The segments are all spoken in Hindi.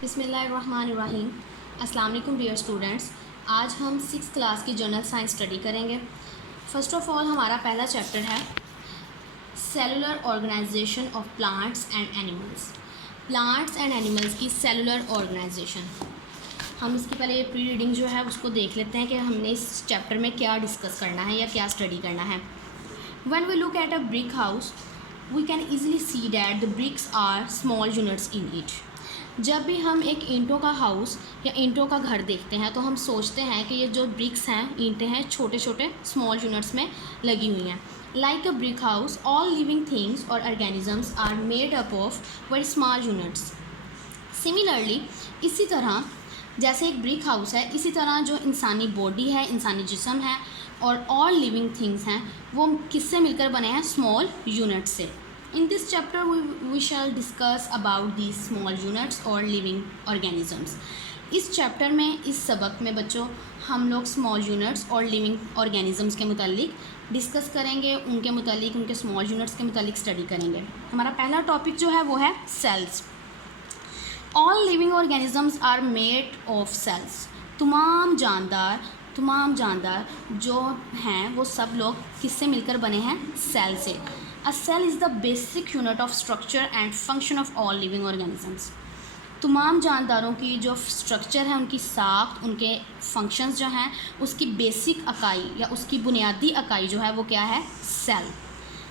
बिस्मिल्लाहिर्रहमानिर्रहीम। अस्सलाम वालेकुम डियर स्टूडेंट्स। आज हम 6th क्लास की जनरल साइंस स्टडी करेंगे। फ़र्स्ट ऑफ़ ऑल हमारा पहला चैप्टर है cellular organization of plants and animals. Plants and animals की सेलुलर ऑर्गेनाइजेशन। हम इसकी पहले प्री रीडिंग जो है उसको देख लेते हैं कि हमने इस चैप्टर में क्या डिस्कस करना है या क्या स्टडी करना है। When we look at a brick house we can easily see that the bricks are small units in it. जब भी हम एक ईंटों का हाउस या ईंटों का घर देखते हैं तो हम सोचते हैं कि ये जो ब्रिक्स हैं, ईंटें हैं, छोटे छोटे स्मॉल यूनिट्स में लगी हुई हैं। Like a brick house all living things और organisms are made up of very small units. Similarly इसी तरह जैसे एक ब्रिक हाउस है, इसी तरह जो इंसानी बॉडी है, इंसानी जिस्म है और ऑल लिविंग थिंग्स हैं वो किससे मिलकर बने हैं? स्मॉल यूनिट से। In this chapter we shall discuss about these small units or living organisms. इस चैप्टर में, इस सबक में बच्चों हम लोग स्मॉल यूनिट्स और लिविंग ऑर्गेनिजम्स के मुतालिक डिस्कस करेंगे, उनके मुतालिक, उनके स्मॉल यूनिट्स के मुतालिक स्टडी करेंगे। हमारा पहला टॉपिक जो है वो है cells. All living organisms are made of cells. तमाम जानदार जो हैं वो सब लोग किससे मिलकर बने हैं? सेल से। A cell is the basic unit of structure and function of all living organisms. तमाम जानदारों की जो स्ट्रक्चर है, उनकी साख्त, उनके फंक्शंस जो हैं, उसकी बेसिक इकाई या उसकी बुनियादी इकाई जो है वो क्या है? सेल।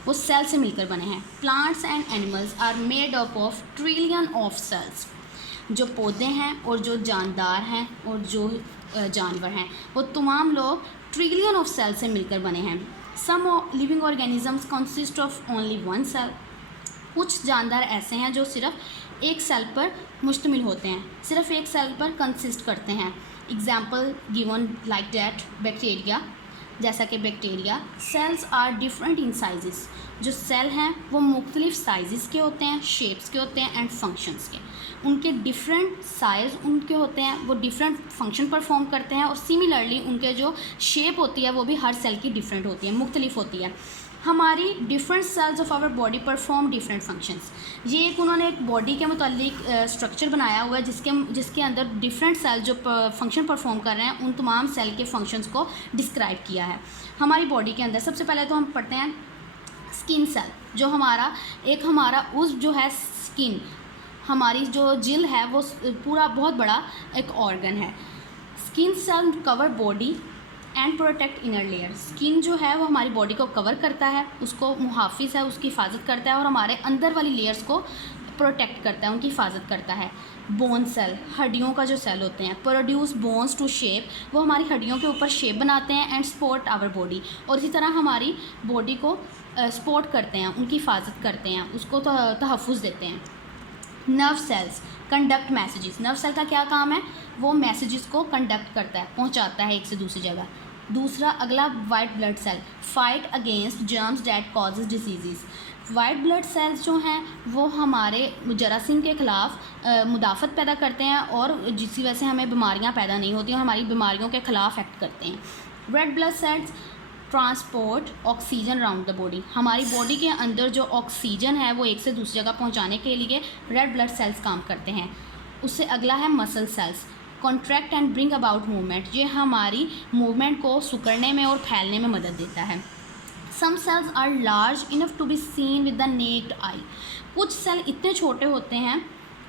वो सेल से मिलकर बने हैं। Plants and animals are made up of trillion of cells. जो पौधे हैं और जो जानदार हैं और जो जानवर हैं वो तमाम लोग ट्रिलियन ऑफ सेल से मिलकर बने हैं। Some living organisms consist of only one cell. कुछ जानदार ऐसे हैं जो सिर्फ एक सेल पर मुश्तमिल होते हैं, सिर्फ एक सेल पर कंसिस्ट करते हैं। Example given like that bacteria, जैसा कि bacteria. Cells are different in sizes. जो सेल हैं वो मुख्तलिफ साइज़ के होते हैं, शेप्स के होते हैं एंड फंक्शंस के। उनके डिफरेंट साइज़ उनके होते हैं, वो डिफरेंट फंक्शन परफॉर्म करते हैं और सिमिलरली उनके जो शेप होती है वो भी हर सेल की डिफरेंट होती है, मुख्तलिफ होती है। हमारी different cells of our body perform different functions. ये एक उन्होंने एक बॉडी के मुतालिक स्ट्रक्चर बनाया हुआ है जिसके अंदर डिफरेंट सेल जो फंक्शन परफॉर्म कर रहे हैं उन तमाम सेल के फंक्शंस को डिस्क्राइब किया है। हमारी बॉडी के अंदर सबसे पहले तो हम पढ़ते हैं स्किन सेल। जो हमारा उस जो है स्किन, हमारी जो जिल है वो पूरा बहुत बड़ा एक ऑर्गन है। Skin cell cover body and protect inner layer. Skin जो है वो हमारी बॉडी को कवर करता है, उसको मुहाफिज है, उसकी हिफाजत करता है और हमारे अंदर वाली लेयर्स को प्रोटेक्ट करता है, उनकी हिफाजत करता है। बोन सेल, हड्डियों का जो सेल होते हैं, प्रोड्यूस बोन्स टू शेप, वो हमारी हड्डियों के ऊपर शेप बनाते हैं एंड सपोर्ट आवर बॉडी, और इसी तरह हमारी बॉडी को सपोर्ट करते हैं, उनकी हिफाजत करते हैं, उसको तहफ़्फ़ुज़ देते हैं। Nerve cells conduct messages. Nerve cell का क्या काम है? वो मैसेजेस को कंडक्ट करता है, पहुंचाता है एक से दूसरी जगह। दूसरा अगला white blood cell, fight against germs that causes disease. White blood cells जो हैं वो हमारे जरासीम के ख़िलाफ़ मुदाफ़त पैदा करते हैं और जिसकी वजह से हमें बीमारियां पैदा नहीं होती और हमारी बीमारियों के ख़िलाफ़ एक्ट करते हैं। Red blood sales transport oxygen round the body. हमारी बॉडी के अंदर जो ऑक्सीजन है वो एक से दूसरी जगह पहुंचाने के लिए रेड ब्लड सेल्स काम करते हैं। उससे अगला है muscle cells, contract and bring about movement. ये हमारी मूवमेंट को सिकुड़ने में और फैलने में मदद देता है। Some cells are large enough to be seen with the naked eye. कुछ सेल इतने छोटे होते हैं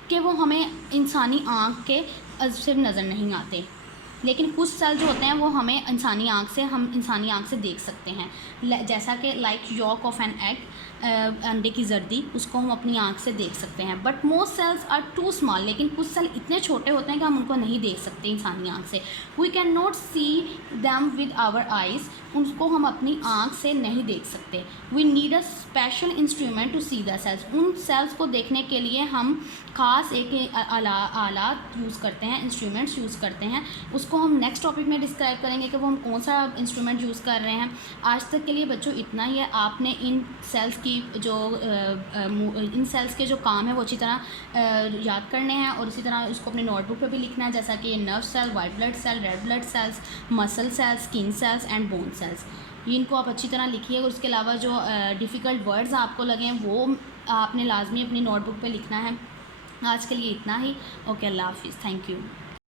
कि वो हमें इंसानी आँख के से नज़र नहीं आते, लेकिन कुछ सेल जो होते हैं वो हम इंसानी आँख से देख सकते हैं। जैसा कि like yolk of an egg, अंडे की जर्दी, उसको हम अपनी आँख से देख सकते हैं। But most cells are too small. लेकिन कुछ सेल इतने छोटे होते हैं कि हम उनको नहीं देख सकते इंसानी आँख से। We can not see them with our eyes. उनको हम अपनी आँख से नहीं देख सकते। We need a special instrument to see the cells. उन सेल्स को देखने के लिए हम ख़ास एक आलात यूज़ करते हैं, इंस्ट्रूमेंट्स यूज़ करते हैं। उसको हम नेक्स्ट टॉपिक में डिस्क्राइब करेंगे कि वो हम कौन सा इंस्ट्रूमेंट यूज़ कर रहे हैं। आज तक के लिए बच्चों इतना ही है। आपने इन सेल्स के जो काम है वो अच्छी तरह याद करने हैं और इसी तरह उसको अपने नोटबुक पे भी लिखना है, जैसा कि nerve cell, white blood cell, red blood cells, muscle cells, skin cells and bone cells. इनको आप अच्छी तरह लिखिए और उसके अलावा जो डिफ़िकल्ट वर्ड्स आपको लगें वो आपने लाजमी अपनी नोटबुक पे लिखना है। आज के लिए इतना ही। ओके, अल्लाह हाफिज़, थैंक यू।